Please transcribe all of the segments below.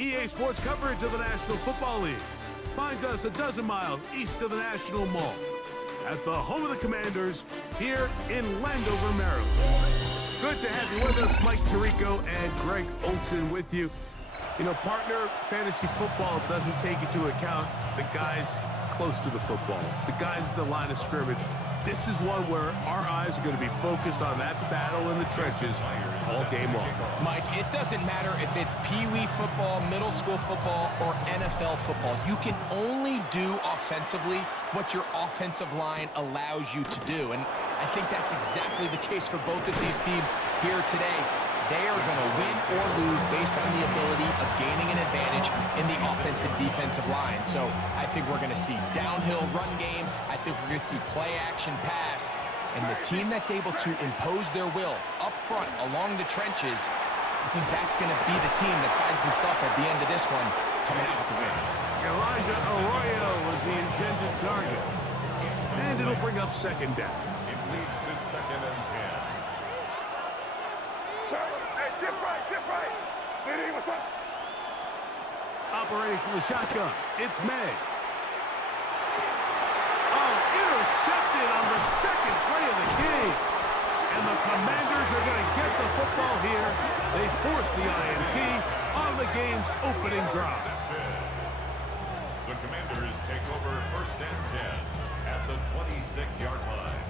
EA Sports coverage of the National Football League finds us a dozen miles east of the National Mall at the home of the Commanders here in Landover, Maryland. Good to have you with us. Mike Tirico and Greg Olson with you. You know, partner, fantasy football doesn't take into account the guys close to the football, the guys at the line of scrimmage. This is one where our eyes are going to be focused on that battle in the trenches all game long. Mike, it doesn't matter if it's Pee-wee football, middle school football, or NFL football. You can only do offensively what your offensive line allows you to do. And I think that's exactly the case for both of these teams here today. They are going to win or lose based on the ability of gaining an advantage in the offensive-defensive line. So I think we're going to see downhill run game. I think we're going to see play-action pass. And the team that's able to impose their will up front along the trenches, I think that's going to be the team that finds himself at the end of this one coming out with the win. Elijah Arroyo was the intended target. And it'll bring up second down. It leads to 2nd and 10. Operating from the shotgun, it's May. Oh, intercepted on the second play of the game. And the Commanders are going to get the football here. They force the INT on the game's opening drive. The Commanders take over 1st and 10 at the 26-yard line.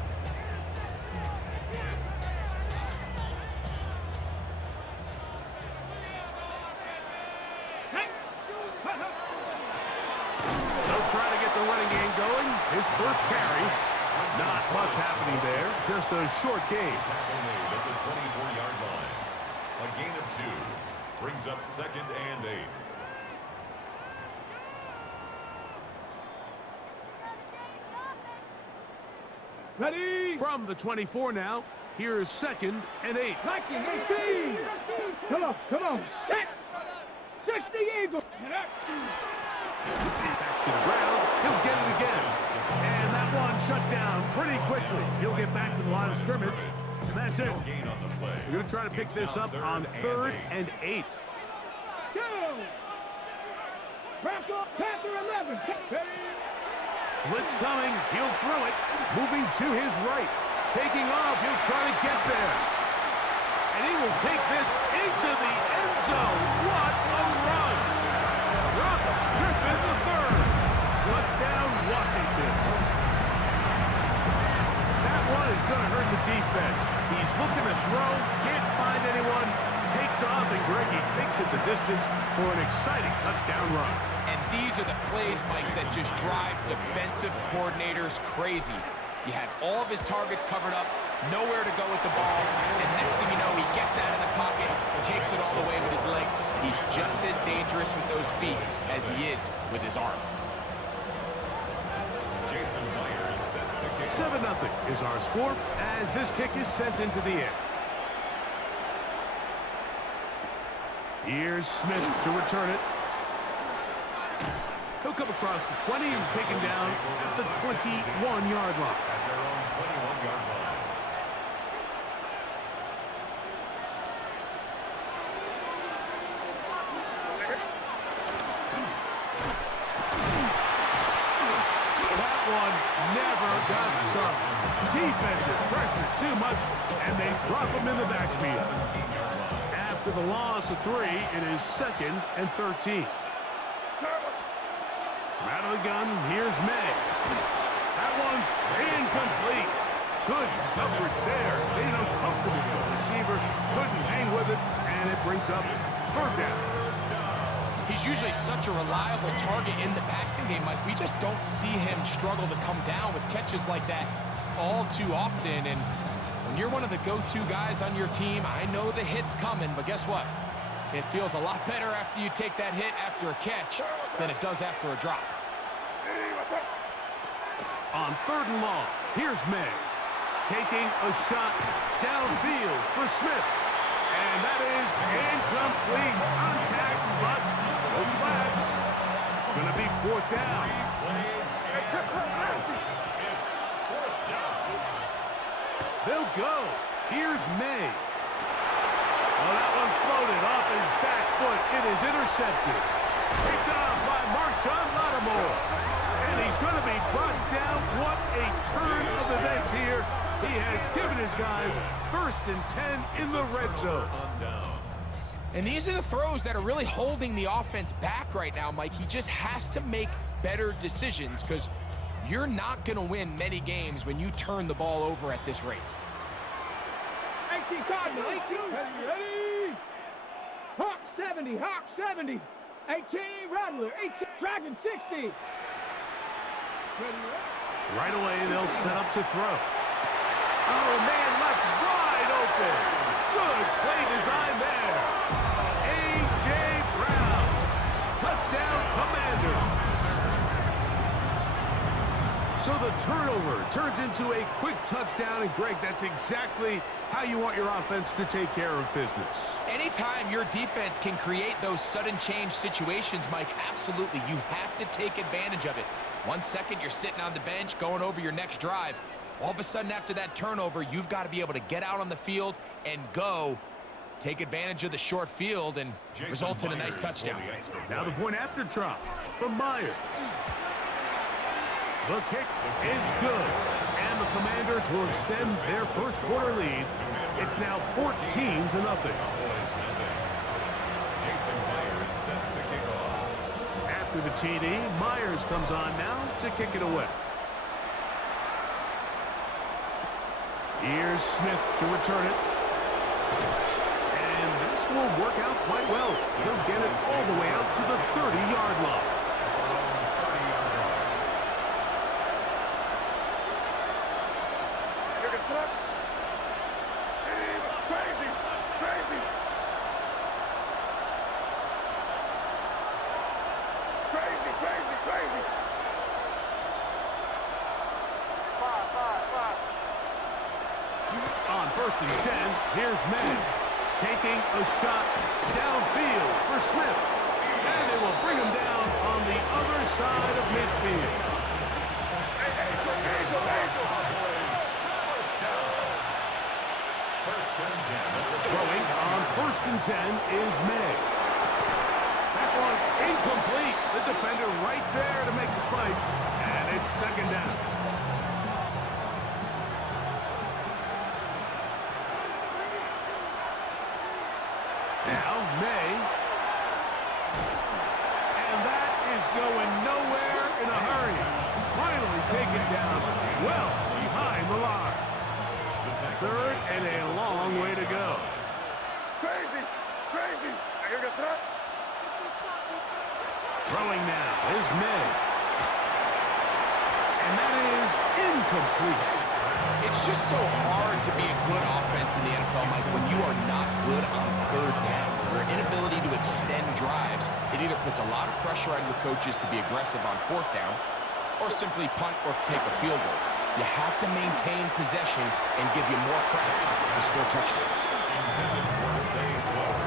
They'll try to get the running game going. His first carry. Not much happening there. Just a short gain. Tackle made at the 24-yard line. A gain of 2 brings up 2nd and 8. Ready? From the 24 now. Here's 2nd and 8. Come on. Set. 60 Eagles. Back to the ground. He'll get it again. And that one shut down pretty quickly. He'll get back to the line of scrimmage. And that's it. Gain on the play. We're going to try to pick this up on 3rd and 8. Go. Panther 11. Blitz coming. He'll throw it. Moving to his right. Taking off. He'll try to get there. And he will take this into the end zone. What a run. Robert Griffin III. Touchdown, Washington. That one is going to hurt the defense. He's looking to throw. Can't find anyone. Takes off, and Greggy takes it the distance for an exciting touchdown run. And these are the plays, Mike, that just drive defensive coordinators crazy. He had all of his targets covered up, nowhere to go with the ball, and next thing you know, he gets out of the pocket, takes it all the way with his legs. He's just as dangerous with those feet as he is with his arm. Jason Myers set to kick. 7-0 is our score as this kick is sent into the air. Here's Smith to return it. He'll come across the 20 and taken down at the 21-yard line. At their own 21-yard line. That one never got stuck. Defensive pressure too much, and they drop him in the backfield. After the loss of 3, it is 2nd and 13. Out of the gun, here's May. That one's incomplete. Good coverage there. Made it uncomfortable for the receiver. Couldn't hang with it, and it brings up 3rd down. He's usually such a reliable target in the passing game, Mike. We just don't see him struggle to come down with catches like that all too often. And when you're one of the go-to guys on your team, I know the hit's coming, but guess what? It feels a lot better after you take that hit after a catch than it does after a drop. On 3rd and long, here's May. Taking a shot downfield for Smith. And that is incomplete. Contact, but no flags. It's going to be 4th down. It's 4th down. They'll go. Here's May. Oh, that one floated off his back foot. It is intercepted. Picked off by Marshawn Lattimore. And he's going to be brought down. What a turn of events here. He has given his guys 1st and 10 in the red zone. And these are the throws that are really holding the offense back right now, Mike. He just has to make better decisions because you're not going to win many games when you turn the ball over at this rate. 18 Cardinal, 18. Ready? Hawk 70, Hawk 70. 18 Rattler, 18 Dragon 60. Right away, they'll set up to throw. Oh, man, left wide open. Good play design there. A.J. Brown. Touchdown, Commanders. So the turnover turns into a quick touchdown, and Greg, that's exactly how you want your offense to take care of business. Anytime your defense can create those sudden change situations, Mike, absolutely, you have to take advantage of it. 1 second, you're sitting on the bench, going over your next drive. All of a sudden, after that turnover, you've got to be able to get out on the field and go. Take advantage of the short field and results in a nice touchdown. Now the point after drop from Myers. The kick is good, and the Commanders will extend their first quarter lead. It's now 14-0. Jason Myers set to kick off. After the TD, Myers comes on now to kick it away. Here's Smith to return it. And this will work out quite well. He'll get it all the way out to the 30-yard line. On 1st and 10, here's Madden taking a shot downfield for Smith. And they will bring him down on the other side of midfield. Throwing on 1st and 10 is May. That one incomplete. The defender right there to make the play. And it's 2nd down. Now, May. And that is going nowhere in a hurry. Finally taken down well behind the line. 3rd and a long way to go. Crazy. Throwing now is May. And that is incomplete. It's just so hard to be a good offense in the NFL, Mike, when you are not good on 3rd down. Your inability to extend drives, it either puts a lot of pressure on your coaches to be aggressive on 4th down or simply punt or take a field goal. You have to maintain possession and give you more cracks to score touchdowns. Intended for a save was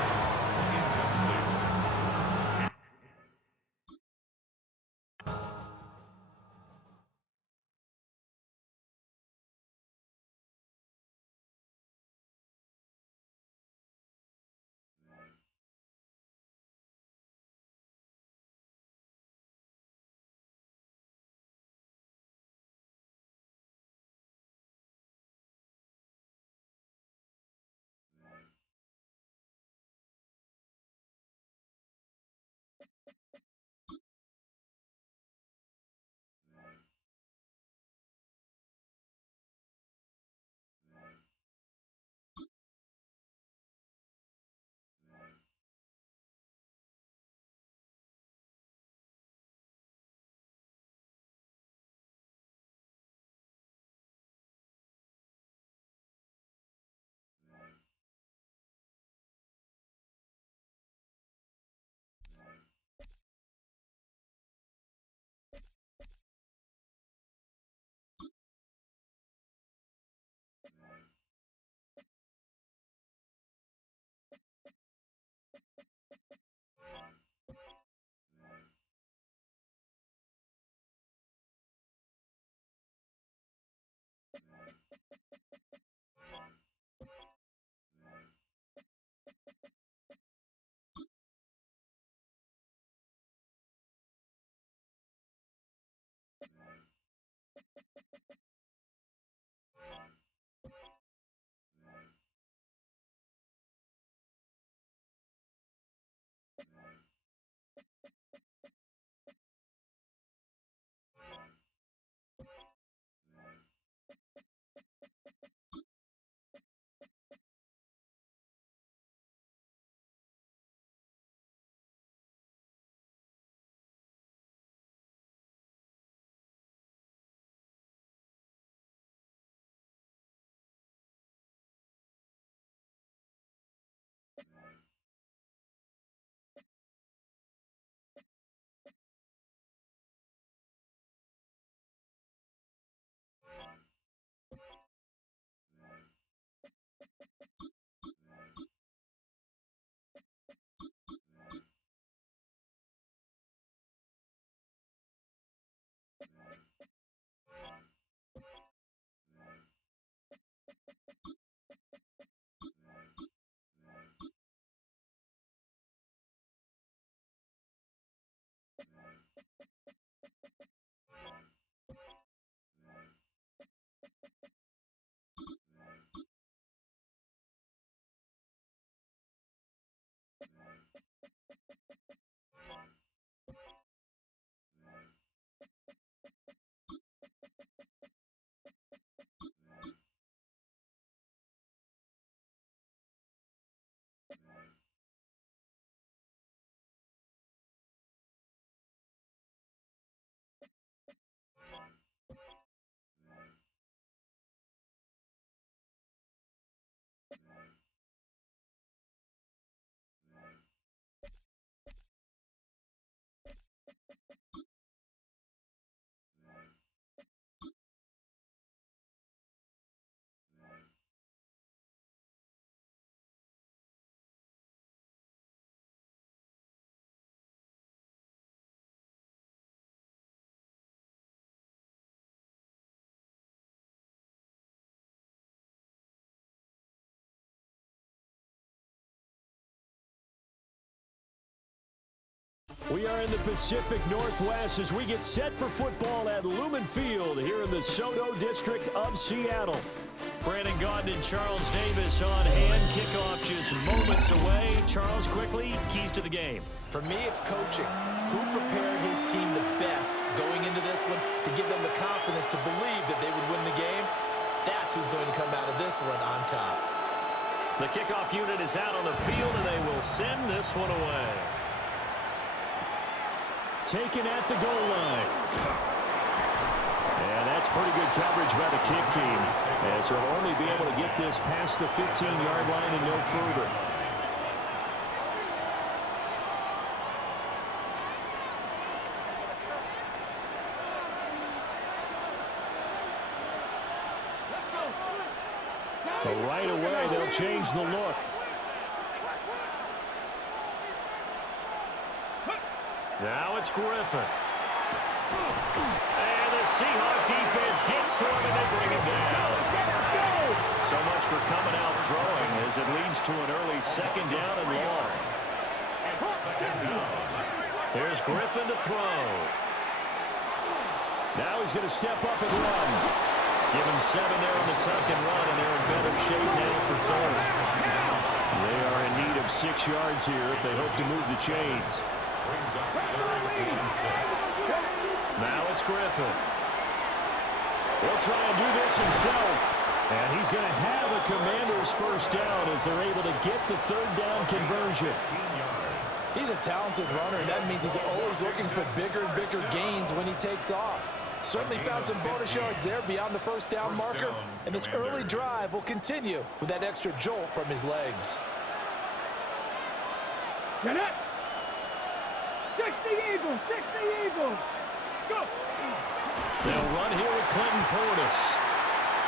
We are in the Pacific Northwest as we get set for football at Lumen Field here in the Soto District of Seattle. Brandon Gaudin and Charles Davis on hand. Kickoff just moments away. Charles, quickly, keys to the game. For me, it's coaching. Who prepared his team the best going into this one to give them the confidence to believe that they would win the game? That's who's going to come out of this one on top. The kickoff unit is out on the field, and they will send this one away. Taken at the goal line. And that's pretty good coverage by the kick team, as they'll only be able to get this past the 15-yard line and no further. But right away, they'll change the look. Now it's Griffin. And the Seahawk defense gets to him and they bring him down. So much for coming out throwing as it leads to an early second down and long. Here's Griffin to throw. Now he's going to step up and run. Give him 7 there on the tuck and run, and they're in better shape now for third. They are in need of 6 yards here if they hope to move the chains. Now it's Griffin. He'll try and do this himself. And he's going to have a Commander's first down as they're able to get the third down conversion. He's a talented runner, and that means he's always looking for bigger and bigger gains when he takes off. Certainly found some bonus yards there beyond the first down marker, and this early drive will continue with that extra jolt from his legs. Get it! 60 Eagles! 60 Eagles! Let's go! They'll run here with Clinton Portis.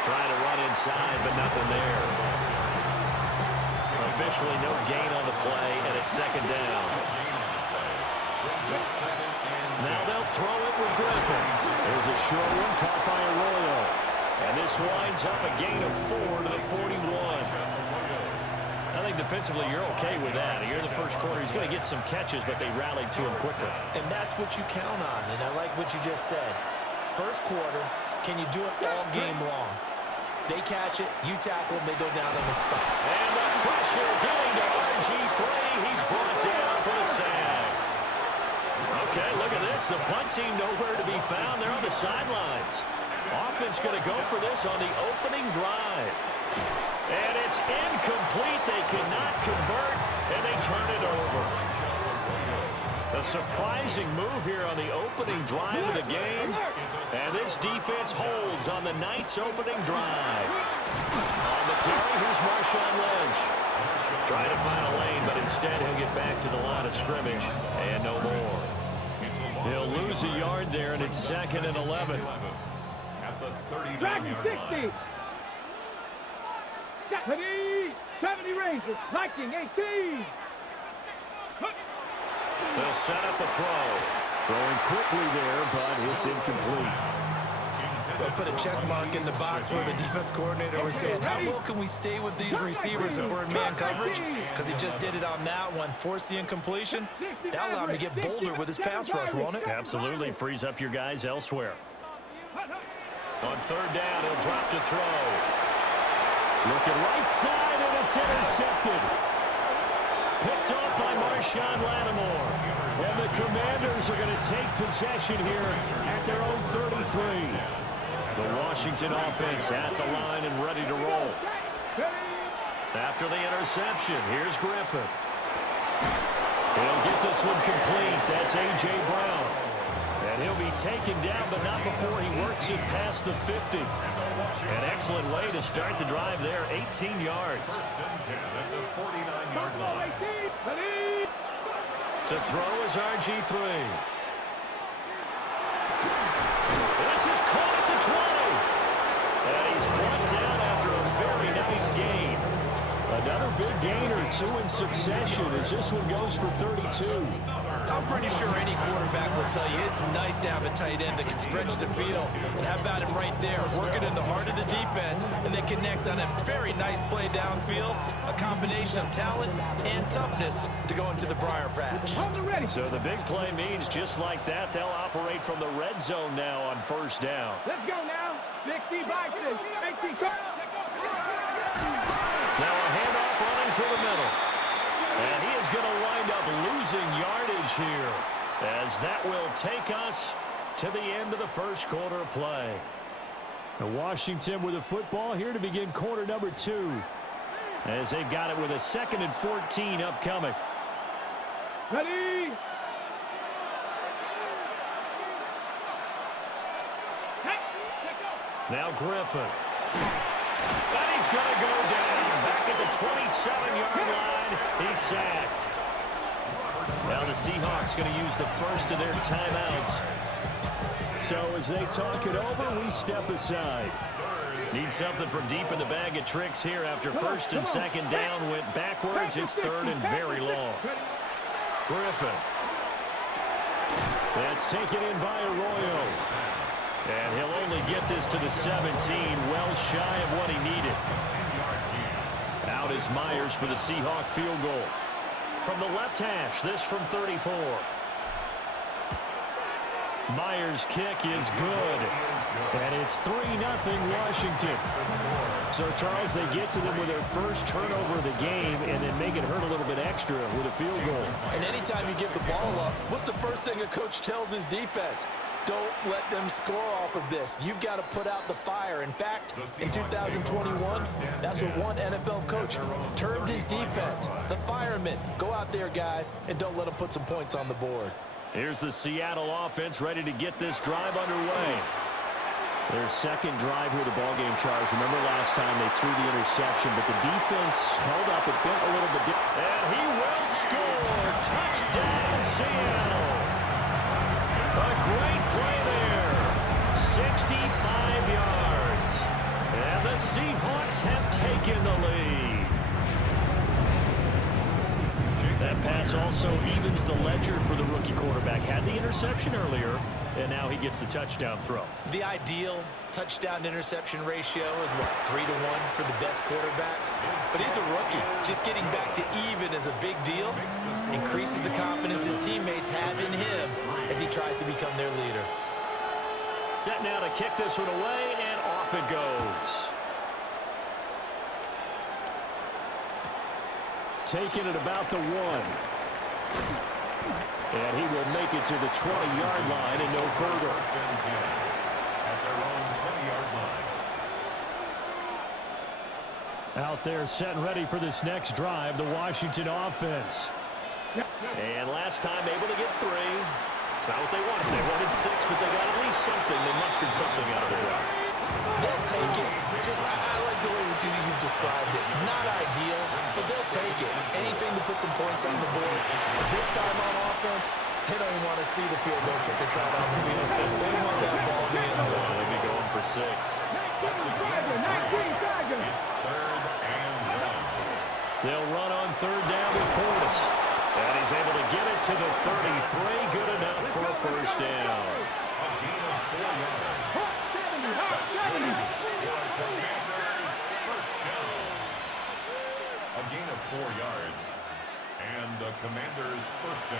Trying to run inside, but nothing there. Officially no gain on the play, and it's second down. Now they'll throw it with Griffin. There's a short one caught by Arroyo. And this winds up a gain of 4 to the 41. I think defensively you're okay with that. Here in the first quarter, he's going to get some catches, but they rallied to him quickly. And that's what you count on, and I like what you just said. First quarter, can you do it all game long? They catch it, you tackle them, they go down on the spot. And the pressure getting to RG3. He's brought down for the sack. Okay, look at this. The punt team nowhere to be found. They're on the sidelines. Offense going to go for this on the opening drive. And it's incomplete. They could not convert, and they turn it over. A surprising move here on the opening drive of the game. And this defense holds on the Knights' opening drive. On the carry, here's Marshawn Lynch. Trying to find a lane, but instead he'll get back to the line of scrimmage. And no more. He'll lose a yard there, and it's second and 11. Dragon 60! 70 Rangers, Viking 18! They'll set up a throw. Throwing quickly there, but it's incomplete. They'll put a check mark in the box where the defense coordinator was saying, how well can we stay with these receivers if we're in man coverage? Because he just did it on that one, force the incompletion. That'll allow him to get bolder with his pass rush, won't it? Absolutely. Frees up your guys elsewhere. On third down, he'll drop to throw. Looking right side, and it's intercepted. Picked off by Marshawn Lattimore. And the Commanders are going to take possession here at their own 33. The Washington offense at the line and ready to roll. After the interception, here's Griffin. He'll get this one complete. That's A.J. Brown. And he'll be taken down, but not before he works it past the 50. An excellent way to start the drive there, 18 yards. To throw is RG3. This is caught at the 20. And he's brought down after a very nice gain. Another big gain or two in succession as this one goes for 32. I'm pretty sure any quarterback will tell you it's nice to have a tight end that can stretch the field. And how about him right there, working in the heart of the defense, and they connect on a very nice play downfield, a combination of talent and toughness to go into the briar patch. So the big play means just like that, they'll operate from the red zone now on first down. Let's go now. 60 boxes. 80 cards. Now a handoff running through the middle. And he is going to wind up losing yardage here, as that will take us to the end of the first quarter of play. Now Washington with the football here to begin quarter number 2, as they've got it with a 2nd and 14 upcoming. Ready? Now Griffin. And he's going to go down back at the 27-yard line. He's sacked. Now the Seahawks going to use the first of their timeouts. So as they talk it over, we step aside. Need something from deep in the bag of tricks here after first and second down went backwards. It's 3rd and very long. Griffin. That's taken in by Arroyo. And he'll only get this to the 17, well shy of what he needed. Out is Myers for the Seahawk field goal. From the left hash, this from 34. Myers' kick is good. And it's 3-0 Washington. So, Charles, they get to them with their first turnover of the game and then make it hurt a little bit extra with a field goal. And anytime you give the ball up, what's the first thing a coach tells his defense? Don't let them score off of this. You've got to put out the fire. In fact, in 2021, that's what one NFL coach termed his defense. The firemen. Go out there, guys, and don't let them put some points on the board. Here's the Seattle offense ready to get this drive underway. Their second drive here, the ballgame, Charles. Remember last time they threw the interception, but the defense held up. It bent a little bit. And he will score. Touchdown, Seattle. A great play there. 65 yards. And the Seahawks have taken the lead. That pass also evens the ledger for the rookie quarterback. Had the interception earlier, and now he gets the touchdown throw. The ideal touchdown-interception ratio is, what, 3-1 for the best quarterbacks? But he's a rookie. Just getting back to even is a big deal. Increases the confidence his teammates have in him as he tries to become their leader. Set now to kick this one away, and off it goes. Taking it about the 1. And he will make it to the 20-yard line and no further. At their own 20-yard line. Out there set and ready for this next drive, the Washington offense. And last time able to get 3. It's not what they wanted. They wanted 6, but they got at least something. They mustered something out of the drive. They'll take it. I like the way you've described it. Not ideal, but they'll take it. Anything to put some points on the board. But this time on offense, they don't even want to see the field goal kicker try down the field. They want that ball in the end zone. They'll be going for 6. It's 3rd and 1. They'll run on 3rd down with Portis. And he's able to get it to the 33. Good enough for a first down. A gain of 4 yards. A gain of 4 yards. And the Commanders' first down.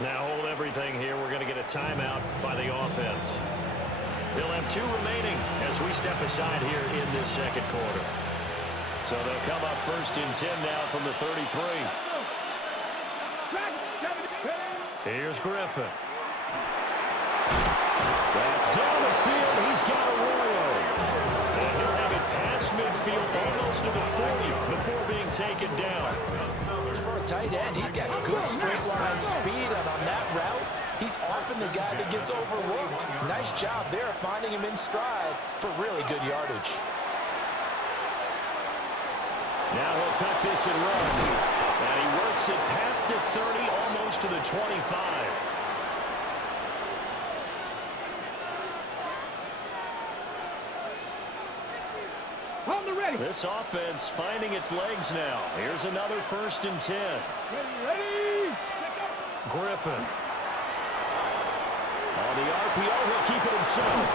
Now hold everything here. We're going to get a timeout by the offense. They'll have 2 remaining as we step aside here in this second quarter. So they'll come up first and 10 now from the 33. Here's Griffin. That's down the field. He's got Arroyo. And he'll have it past midfield almost to the 40 before being taken down. For a tight end, he's got good straight line speed, and on that route, he's often the guy that gets overlooked. Nice job there finding him in stride for really good yardage. Now he'll tuck this and run. And he works it past the 30, almost to the 25. This offense finding its legs now. Here's another 1st and 10. Ready. Griffin. On the RPO, he'll keep it himself.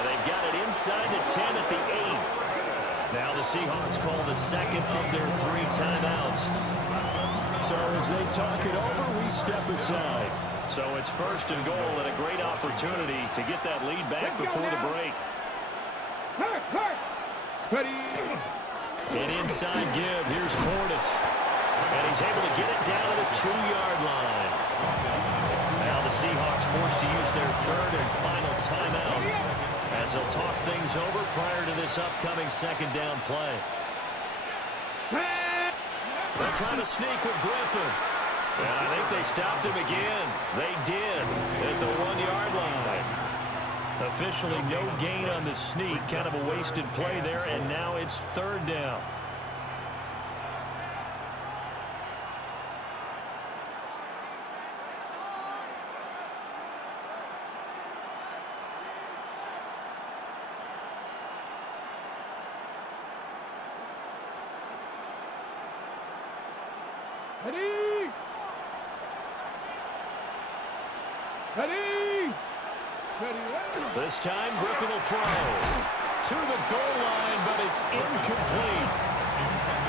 And they've got it inside the 10 at the 8. Now the Seahawks call the second of their 3 timeouts. So as they talk it over, we step aside. So it's 1st and goal and a great opportunity to get that lead back before the break. Hurt. Ready. An inside give. Here's Portis. And he's able to get it down to the 2-yard line. Now the Seahawks forced to use their 3rd and final timeout as they'll talk things over prior to this upcoming 2nd down play. They're trying to sneak with Griffin. And I think they stopped him again. They did at the 1-yard line. Officially no gain on the sneak. Kind of a wasted play there, and now it's 3rd down. Ready. This time, Griffin will throw to the goal line, but it's incomplete.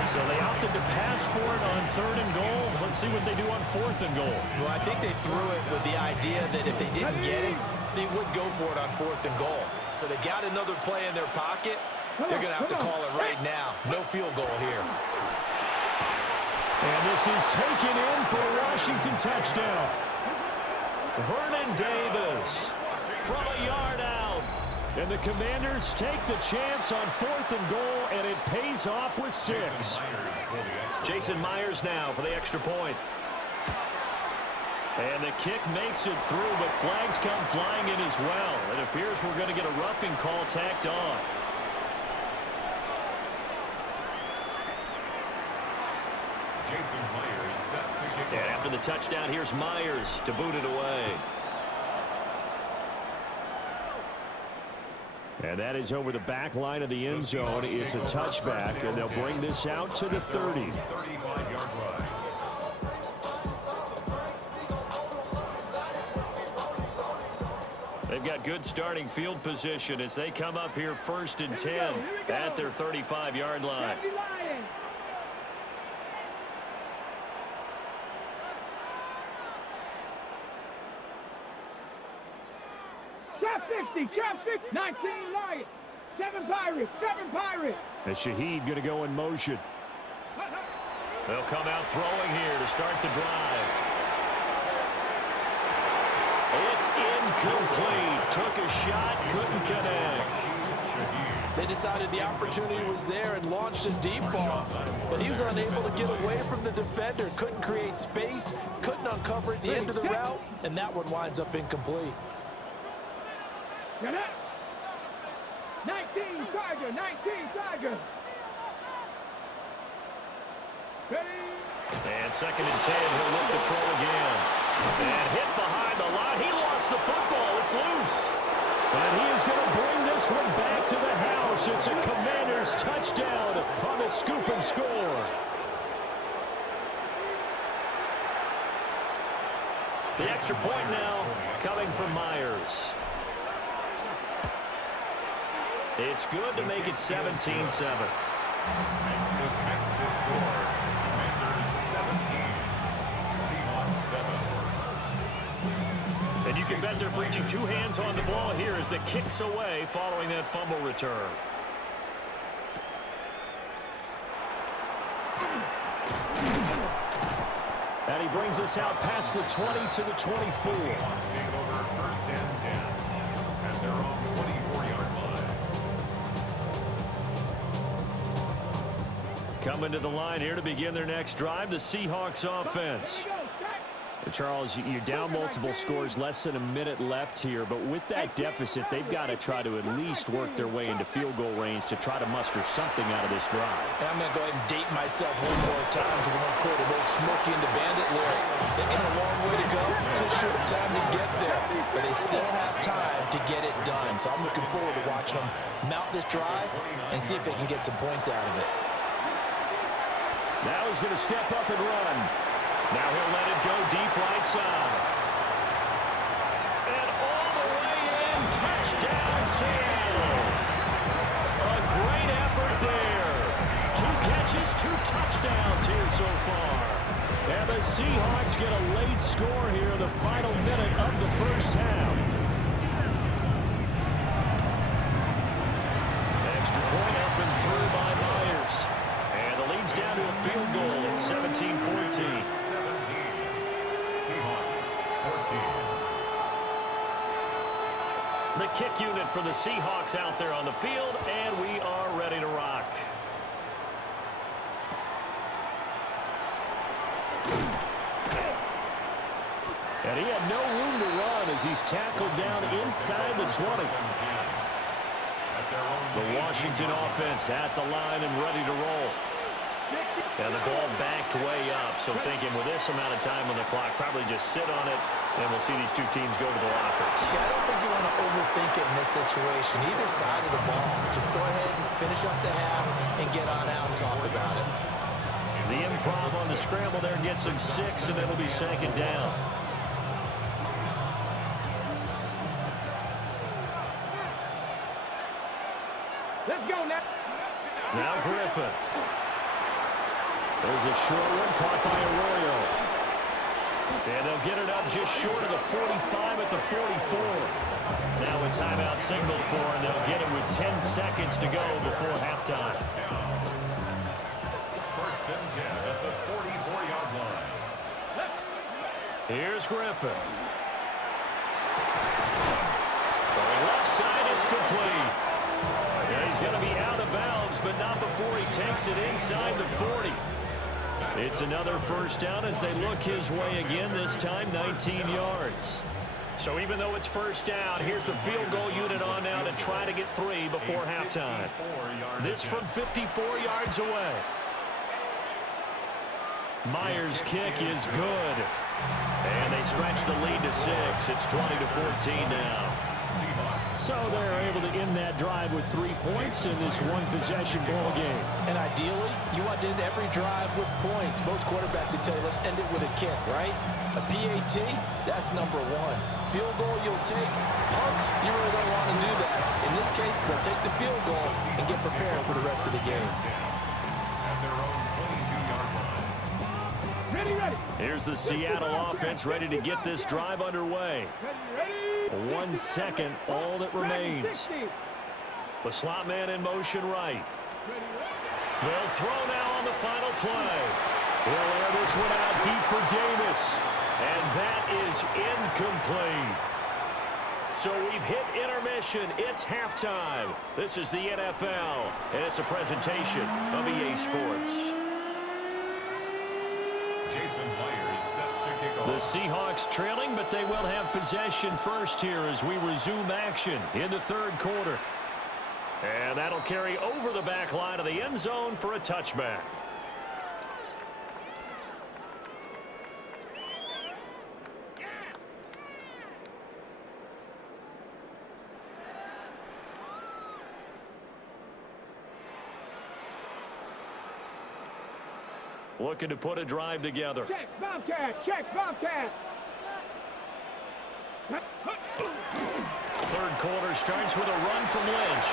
So they opted to pass for it on 3rd and goal. Let's see what they do on 4th and goal. Well, I think they threw it with the idea that if they didn't get it, they would go for it on 4th and goal. So they got another play in their pocket. They're going to have to call it right now. No field goal here. And this is taken in for a Washington touchdown. Vernon Davis from a yard out. And the Commanders take the chance on 4th and goal, and it pays off with 6. Jason Myers now for the extra point. And the kick makes it through, but flags come flying in as well. It appears we're going to get a roughing call tacked on. Jason Myers set to kick And after the touchdown, here's Myers to boot it away. And that is over the back line of the end zone. It's a touchback, and they'll bring this out to the 30. 35-yard line. They've got good starting field position as they come up here 1st and 10 at their 35-yard line. Chop 60, 19 Lions, 7 Pirates. And Shaheed going to go in motion. They'll come out throwing here to start the drive. It's incomplete. Took a shot, couldn't connect. They decided the opportunity was there and launched a deep ball, but he was unable to get away from the defender, couldn't create space, couldn't uncover at the end of the route, and that one winds up incomplete. 19 Tiger. Ready. And 2nd and 10, he'll look to throw again. And hit behind the line. He lost the football. It's loose. And he is going to bring this one back to the house. It's a Commanders touchdown on the scoop and score. The extra point now coming from Myers. It's good to make it 17-7. Makes the score. Commanders 17. Seahawks 7. And you can bet they're bringing 2 hands on the ball here as the kick's away following that fumble return. And he brings us out past the 20 to the 24. Seahawks take over 1st and 10 at their own 24-yard line. Coming to the line here to begin their next drive, the Seahawks offense. Charles, you're down multiple scores, less than a minute left here, but with that deficit, they've got to try to at least work their way into field goal range to try to muster something out of this drive. And I'm going to go ahead and date myself one more time because I'm going to quote an old Smokey and the Bandit lyric. They got a long way to go and a short time to get there, but they still have time to get it done. So I'm looking forward to watching them mount this drive and see if they can get some points out of it. Now he's going to step up and run. Now he'll let it go deep right side. And all the way in, touchdown Seattle. A great effort there. 2 catches, 2 touchdowns here so far. And the Seahawks get a late score here in the final minute of the first half. Extra point up and through by Myers. And the lead's down to a field goal at 17-14. The kick unit for the Seahawks out there on the field, and we are ready to rock. And he had no room to run as he's tackled down inside the 20. The Washington offense at the line and ready to roll. And the ball backed way up, so thinking with this amount of time on the clock, probably just sit on it, and we'll see these two teams go to the lockers. Yeah, I don't think you want to overthink it in this situation. Either side of the ball. Just go ahead and finish up the half and get on out and talk about it. The improv on the scramble there gets him 6, and it'll be 2nd down. Let's go now. Now Griffin. There's a short one caught by Arroyo. And they'll get it up just short of the 45 at the 44. Now a timeout signal for, and they'll get it with 10 seconds to go before halftime. 1st and 10 at the 44-yard line. Here's Griffin. Throwing left side, it's complete. Yeah, he's going to be out of bounds, but not before he takes it inside the 40. It's another 1st down as they look his way again, this time 19 yards. So even though it's 1st down, here's the field goal unit on now to try to get 3 before halftime. This from 54 yards away. Myers' kick is good. And they stretch the lead to 6. It's 20-14 now. So they're able to end that drive with 3 points in this one-possession ball game. And ideally, you want to end every drive with points. Most quarterbacks would tell you, let's end it with a kick, right? A PAT, that's number 1. Field goal you'll take. Punts, you really don't want to do that. In this case, they'll take the field goal and get prepared for the rest of the game. At their own 22-yard line. Ready. Here's the Seattle offense ready to get this drive underway. Ready. 1 second, all that remains. The slot man in motion right. They'll throw now on the final play. He'll air this one out deep for Davis. And that is incomplete. So we've hit intermission. It's halftime. This is the NFL, and it's a presentation of EA Sports. Jason Myers set to kick off. The Seahawks trailing, but they will have possession first here as we resume action in the 3rd quarter. And that'll carry over the back line of the end zone for a touchback. Looking to put a drive together. Check, Bobcat. Check, Bobcat. 3rd quarter starts with a run from Lynch.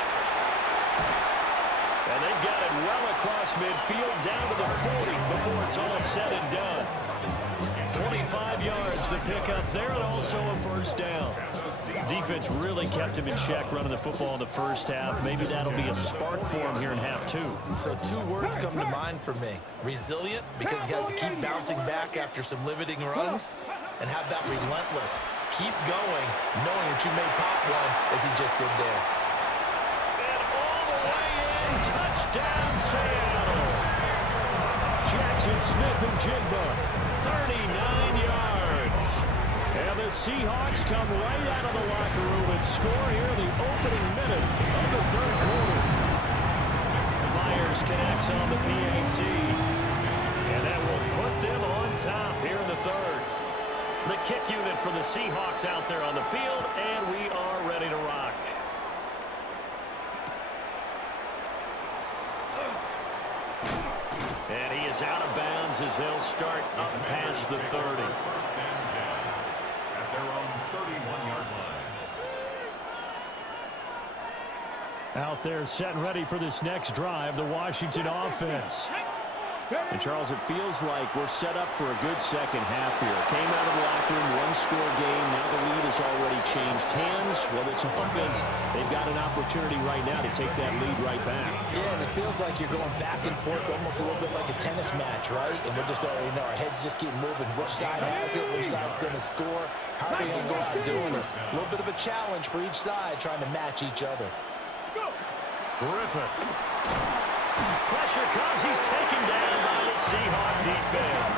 And they've got it well across midfield down to the 40 before it's all said and done. 25 yards the pickup there, and also a 1st down. Defense really kept him in check running the football in the 1st half. Maybe that'll be a spark for him here in half 2. So 2 words come to mind for me. Resilient, because he has to keep bouncing back after some limiting runs. And how about relentless? Keep going, knowing that you may pop one, as he just did there. And all the way in, touchdown Seattle. Jackson Smith and Jigba, 39 yards. And the Seahawks come right out of the locker room and score here in the opening minute of the third quarter. Myers connects on the PAT. And that will put them on top here in the third. The kick unit for the Seahawks out there on the field, and we are ready to rock. And he is out of bounds as they'll start past the 30. First and 10 at their own 31-yard line. Out there set and ready for this next drive, the Washington offense. And, Charles, it feels like we're set up for a good second half here. Came out of the locker room, one-score game. Now the lead has already changed hands. Well, this offense, they've got an opportunity right now to take that lead right back. Yeah, and it feels like you're going back and forth almost a little bit like a tennis match, right? And we're just already know our heads just keep moving. Which side has it? Which side's going to score? How are they going to go out doing it? A little bit of a challenge for each side trying to match each other. Griffin. Pressure comes. He's taken down by the Seahawk defense.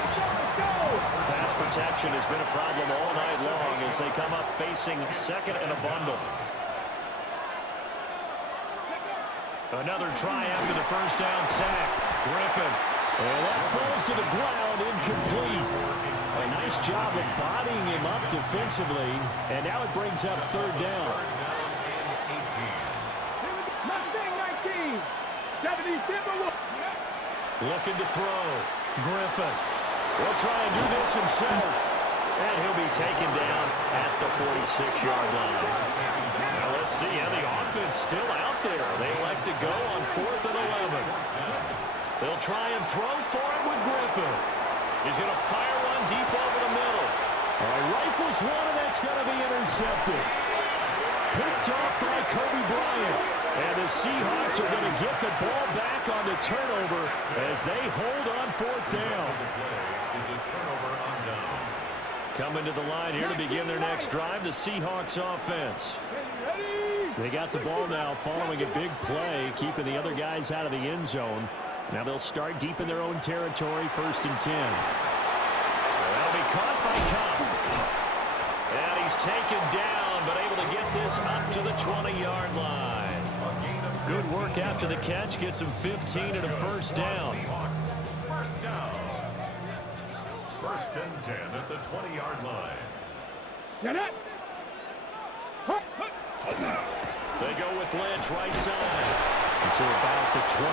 Pass protection has been a problem all night long as they come up facing second and a bundle. Another try after the first down sack. Griffin. And that falls to the ground, incomplete. A nice job of bodying him up defensively. And now it brings up third down. Looking to throw. Griffin will try and do this himself. And he'll be taken down at the 46-yard line. Now let's see how the offense still out there. They like to go on 4th and 11. They'll try and throw for it with Griffin. He's going to fire one deep over the middle. Rifles one, and that's going to be intercepted. Picked off by Kobe Bryant. And the Seahawks are going to get the ball back on the turnover as they hold on 4th down. Coming to the line here to begin their next drive, the Seahawks offense. They got the ball now following a big play, keeping the other guys out of the end zone. Now they'll start deep in their own territory, 1st and 10. That'll be caught by Cobb. And he's taken down, but able to get this up to the 20-yard line. Good work after the catch. Gets him 15 and a first down. First down. 1st and 10 at the 20-yard line. Get it. They go with Lynch right side to about the 23.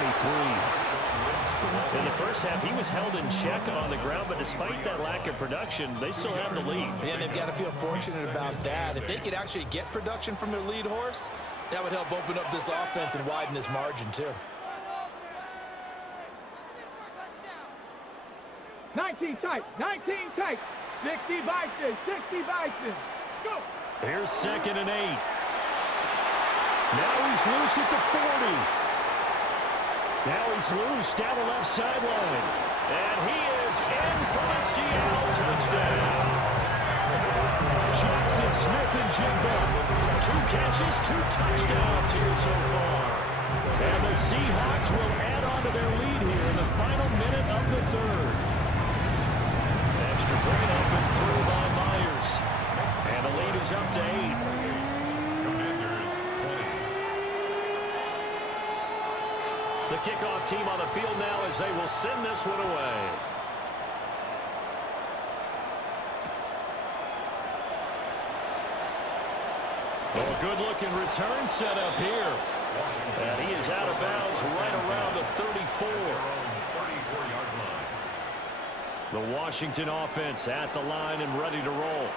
In the first half, he was held in check on the ground, but despite that lack of production, they still have the lead. Yeah, they've got to feel fortunate about that. If they could actually get production from their lead horse, that would help open up this offense and widen this margin, too. 19 tight, 19 tight. 60 Bison, 60 Bison. Go. Here's 2nd and 8. Now he's loose at the 40. Now he's loose down the left sideline. And he is in for the Seattle touchdown. Jackson, Smith, and Jigba. 2 catches, 2 touchdowns here so far. And the Seahawks will add on to their lead here in the final minute of the third. Extra point up and through by Myers. And the lead is up to 8. The kickoff team on the field now as they will send this one away. Oh, good-looking return set up here. And he is out of bounds right around the 34. The Washington offense at the line and ready to roll.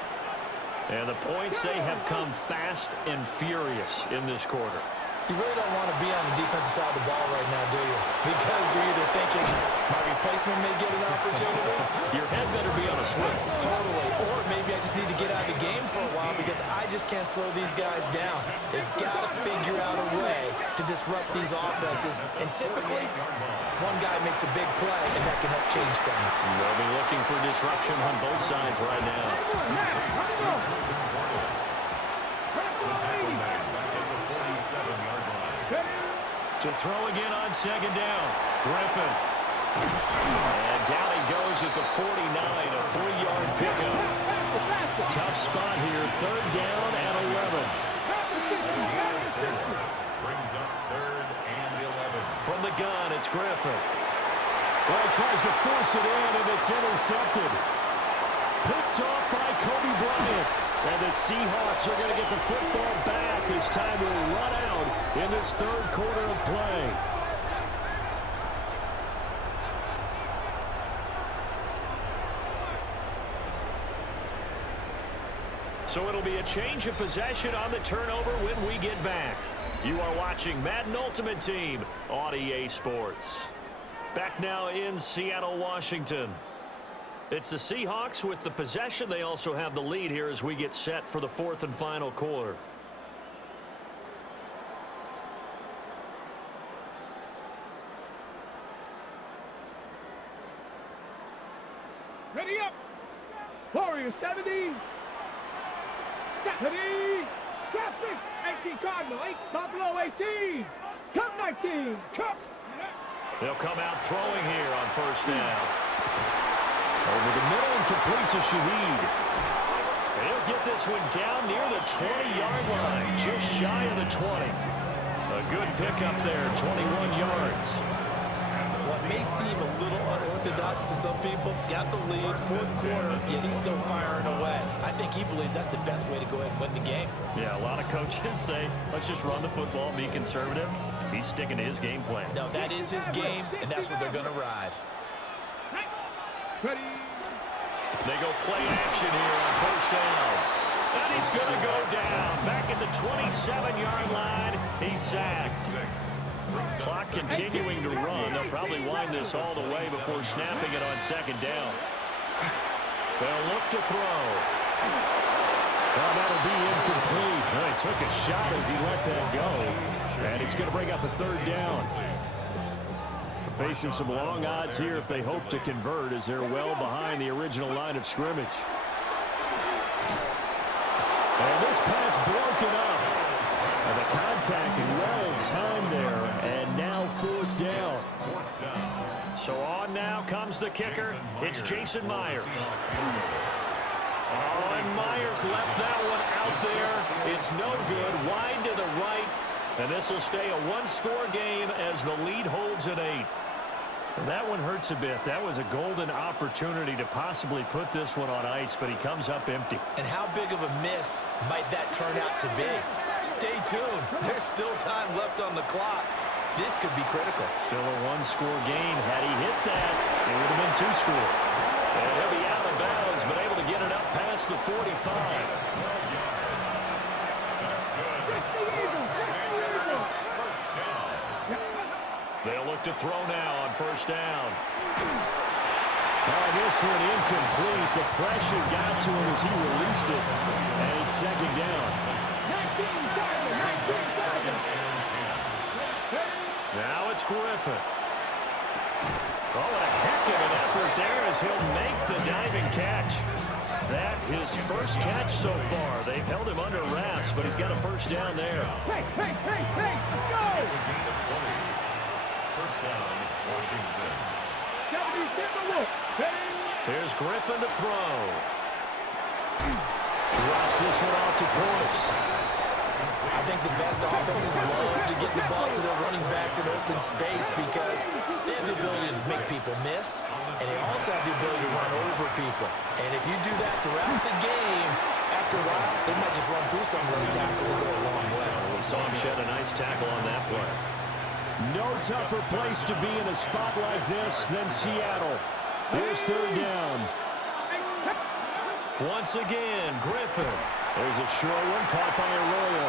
And the points, they have come fast and furious in this quarter. You really don't want to be on the defensive side of the ball right now, do you? Because you're either thinking, my replacement may get an opportunity. Your head better be on a swivel. Totally. Or maybe I just need to get out of the game for a while because I just can't slow these guys down. They've got to figure out a way to disrupt these offenses. And typically, one guy makes a big play, and that can help change things. They'll be looking for disruption on both sides right now. To throw again on 2nd down. Griffin. And down he goes at the 49, a 3-yard pickup. tough spot here. 3rd down and 11. Brings up 3rd and 11. From the gun, it's Griffin. Well, he tries to force it in, and it's intercepted. Picked off by Kobe Bryant. And the Seahawks are going to get the football back as time will run out in this 3rd quarter of play. So it'll be a change of possession on the turnover when we get back. You are watching Madden Ultimate Team on EA Sports. Back now in Seattle, Washington. It's the Seahawks with the possession. They also have the lead here as we get set for the 4th and final quarter. Ready up. Warriors 70. Ready. Cap 6. 18 Cardinal. 8. Buffalo 18. Cup 19. Cup. They'll come out throwing here on 1st down. Over the middle and complete to Shaheed. And he'll get this one down near the 20-yard line, just shy of the 20. A good pickup there, 21 yards. What may seem a little unorthodox to some people, got the lead, 4th quarter, yet he's still firing away. I think he believes that's the best way to go ahead and win the game. Yeah, a lot of coaches say, let's just run the football, be conservative. He's sticking to his game plan. No, that is his game, and that's what they're going to ride. Ready. They go play action here on 1st down. And he's going to go down. Back at the 27-yard line, he's sacked. Clock continuing to run. They'll probably wind this all the way before snapping it on 2nd down. They'll look to throw. Well, that'll be incomplete. Well, he took a shot as he let that go. And it's going to bring up a 3rd down. Facing some long odds here if they hope to convert as they're well behind the original line of scrimmage. And this pass broken up. And the contact well timed there. And now 4th down. So on now comes the kicker. It's Jason Myers. Oh, and Myers left that one out there. It's no good. Wide to the right. And this will stay a 1-score game as the lead holds at 8. That one hurts a bit. That was a golden opportunity to possibly put this one on ice, but he comes up empty. And how big of a miss might that turn out to be? Stay tuned. There's still time left on the clock. This could be critical. Still a 1-score game. Had he hit that, it would have been 2 scores. And he'll be out of bounds, but able to get it up past the 45. They'll look to throw now on 1st down. This one incomplete. The pressure got to him as he released it. And it's 2nd down. Now it's Griffin. Oh, what a heck of an effort there as he'll make the diving catch. That his first catch so far. They've held him under wraps, but he's got a 1st down there. Hey, let's go! It's a gain of 20. 1st down, Washington. Here's Griffin to throw. Drops this one off to Portis. I think the best offenses love to get the ball to their running backs in open space because they have the ability to make people miss, and they also have the ability to run over people. And if you do that throughout the game, after a while, they might just run through some of those tackles and go a long way. We saw him shed a nice tackle on that play. No tougher place to be in a spot like this than Seattle. Here's 3rd down. Once again, Griffin. There's a short one caught by Arroyo.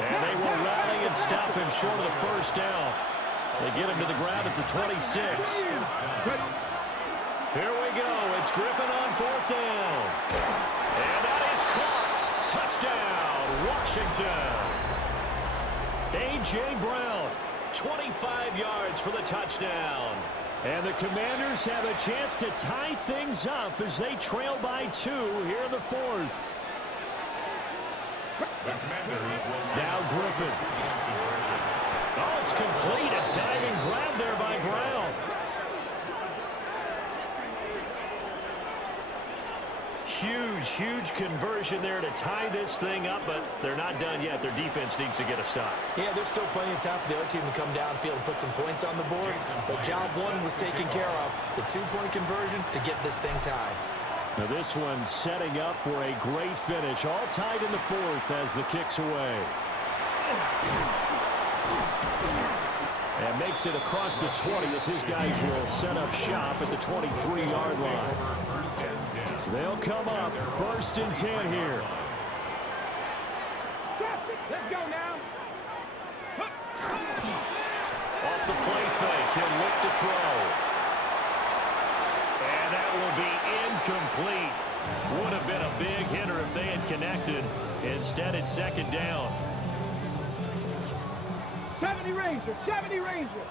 And they will rally and stop him short of the 1st down. They get him to the ground at the 26. Here we go. It's Griffin on 4th down. And that is caught. Touchdown, Washington. A.J. Brown, 25 yards for the touchdown. And the Commanders have a chance to tie things up as they trail by 2 here in the 4th. Now Griffin. Oh, it's complete. A diving grab there by Brown. huge, huge conversion there to tie this thing up, but they're not done yet. Their defense needs to get a stop. Yeah, there's still plenty of time for the other team to come downfield and put some points on the board, but job one was taken care of. The two-point conversion to get this thing tied. Now this one setting up for a great finish. All tied in the fourth as the kick's away. And makes it across the 20 as his guys will set up shop at the 23-yard line. They'll come up 1st and 10 here. Let's go now. Off the play fake, he'll look to throw. And that will be incomplete. Would have been a big hitter if they had connected. Instead, it's 2nd down. 70 Ranger, 70 Ranger.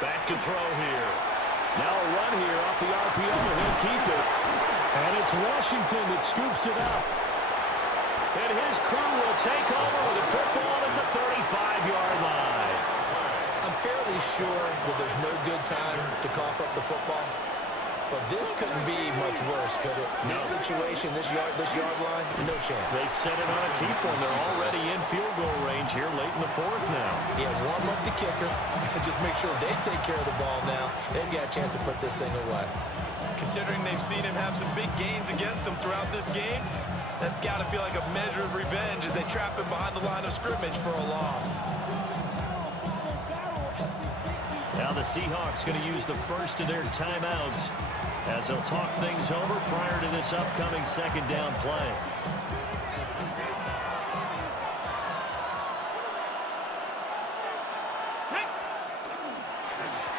Back to throw here. Now a run here off the RPO, and he'll keep it. And it's Washington that scoops it up. And his crew will take over with the football at the 35-yard line. I'm fairly sure that there's no good time to cough up the football, but this couldn't be much worse, could it? This situation, this yard line, no chance. They set it on a T-form. They're already in field goal range here late in the fourth now. Yeah, warm up the kicker. Just make sure they take care of the ball now. They've got a chance to put this thing away. Considering they've seen him have some big gains against him throughout this game, that's got to feel like a measure of revenge as they trap him behind the line of scrimmage for a loss. Now the Seahawks going to use the first of their timeouts as they'll talk things over prior to this upcoming 2nd down play.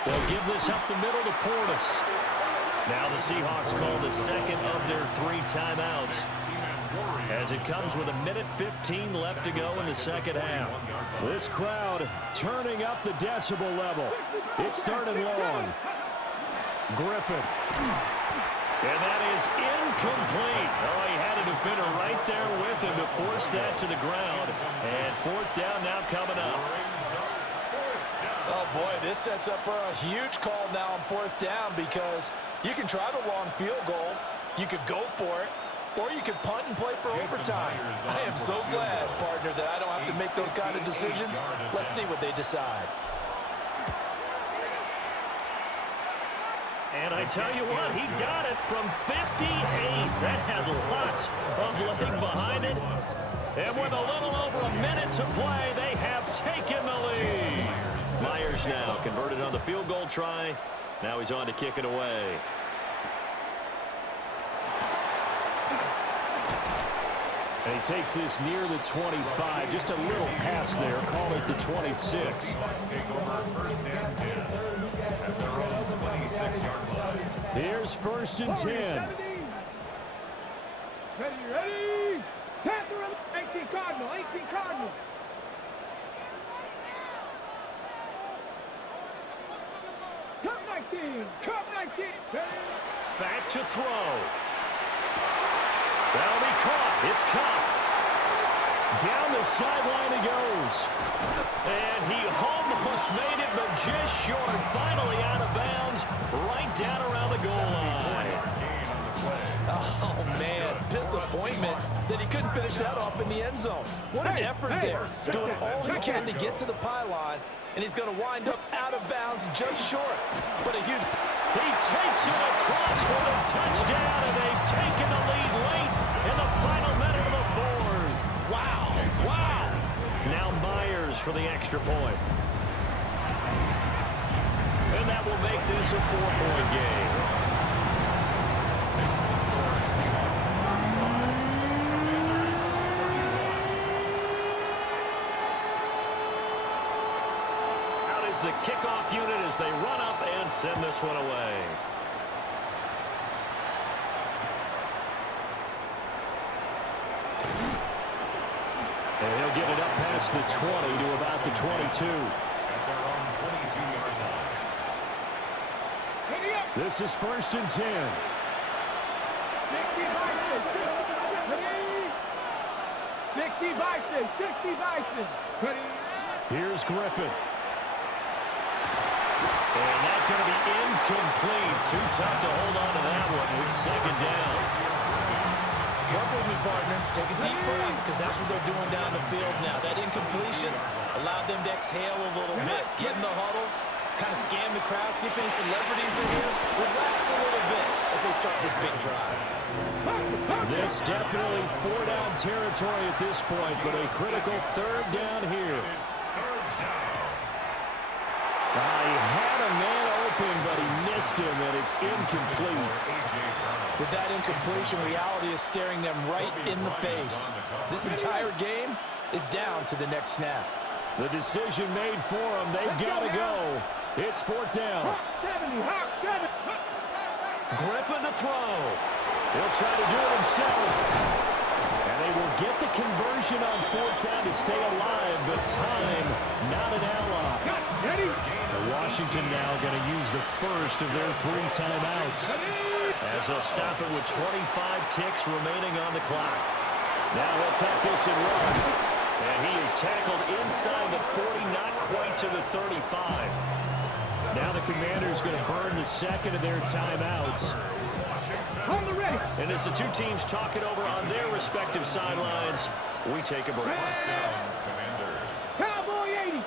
They'll give this up the middle to Portis. Now the Seahawks call the 2nd of their 3 timeouts as it comes with 1:15 left to go in the 2nd half. This crowd turning up the decibel level. It's 3rd and long. Griffin. And that is incomplete. Oh, he had a defender right there with him to force that to the ground. And 4th down now coming up. Oh, boy, this sets up for a huge call now on 4th down because you can try the long field goal, you could go for it, or you could punt and play for overtime. I am so glad, partner, that I don't have to make those kind of decisions. Let's see what they decide. And I tell you what, he got it from 58. That had lots of leg behind it. And with a little over a minute to play, they have taken the lead. Myers now converted on the field goal try. Now he's on to kick it away. And he takes this near the 25. Just a little pass there. Call it the 26. Take over 1st and 10 at their own 26-yard line. Here's 1st and 10. Ready. Panther 18 Cardinal, 18 Cardinal. Cup 19, Cup 19. Back to throw. That'll be caught. It's Cup. Down the sideline he goes. And he almost made it, but just short. Finally out of bounds, right down around the goal line. Oh, man, disappointment that he couldn't finish that off in the end zone. What an effort there, doing all he can to get to the pylon, and he's going to wind up out of bounds just short. But a huge... He takes it across for the touchdown, and they've taken the lead late in the final minute of the fourth. Wow. Now Myers for the extra point. And that will make this a 4-point game. The kickoff unit as they run up and send this one away. And he'll get it up past the 20 to about the 22. At their own 22-yard line. This is 1st and 10. 60 Bison. Here's Griffin. And that going to be incomplete. Too tough to hold on to that one with second down. Work with me, partner. Take a deep breath, because that's what they're doing down the field now. That incompletion allowed them to exhale a little bit. Get in the huddle, kind of scan the crowd, see if any celebrities are here. Relax a little bit as they start this big drive. This definitely four-down territory at this point, but a critical third down here. He had a man open, but he missed him, and it's incomplete. With that incompletion, reality is staring them right in the face. This entire game is down to the next snap. The decision made for them. They've got to go. It's fourth down. Griffin to throw. He'll try to do it himself. And they will get the conversion on fourth down to stay alive, but time not an ally. Washington now going to use the first of their 3 timeouts. As they'll stop it with 25 ticks remaining on the clock. Now he'll take this and run. And he is tackled inside the 40, not quite to the 35. Now the Commanders going to burn the second of their timeouts. And as the two teams talk it over on their respective sidelines, we take a break. Cowboy 80.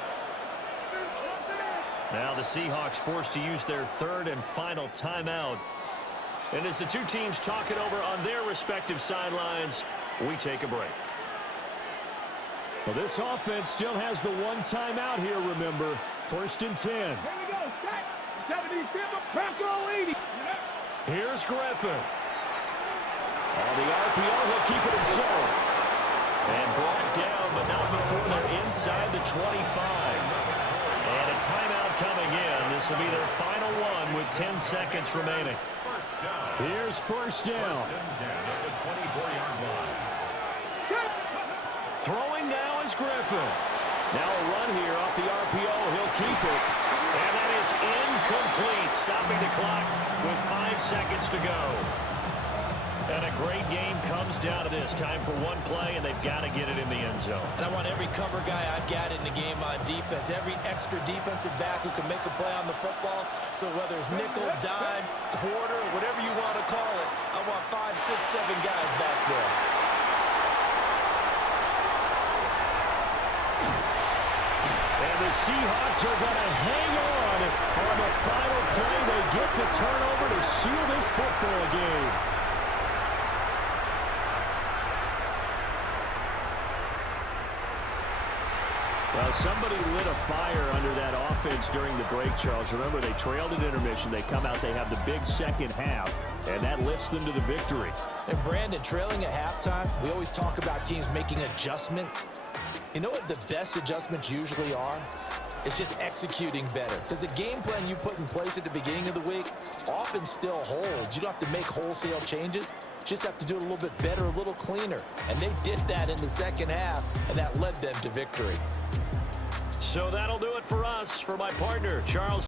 Now the Seahawks forced to use their third and final timeout. And as the two teams talk it over on their respective sidelines, we take a break. Well, this offense still has the one timeout here, remember. First and 10. Here we go. 77, Bronco 80. Here's Griffin. On the RPO, he'll keep it himself. And brought down, but not before they're inside the 25. And a timeout coming in. This will be their final one with 10 seconds remaining. Here's first down. Throwing now is Griffin. Now a run here off the RPO. He'll keep it. And that is incomplete. Stopping the clock with 5 seconds to go. And a great game comes down to this. Time for one play, and they've got to get it in the end zone. And I want every cover guy I've got in the game on defense, every extra defensive back who can make a play on the football. So whether it's nickel, dime, quarter, whatever you want to call it, I want 5, 6, 7 guys back there. And the Seahawks are going to hang on the final play. They get the turnover to seal this football game. Well, somebody lit a fire under that offense during the break, Charles. Remember, they trailed at intermission. They come out, they have the big second half, and that lifts them to the victory. And Brandon, trailing at halftime, we always talk about teams making adjustments. You know what the best adjustments usually are? It's just executing better. Because the game plan you put in place at the beginning of the week often still holds. You don't have to make wholesale changes. You just have to do it a little bit better, a little cleaner. And they did that in the second half, and that led them to victory. So that'll do it for us. For my partner, Charles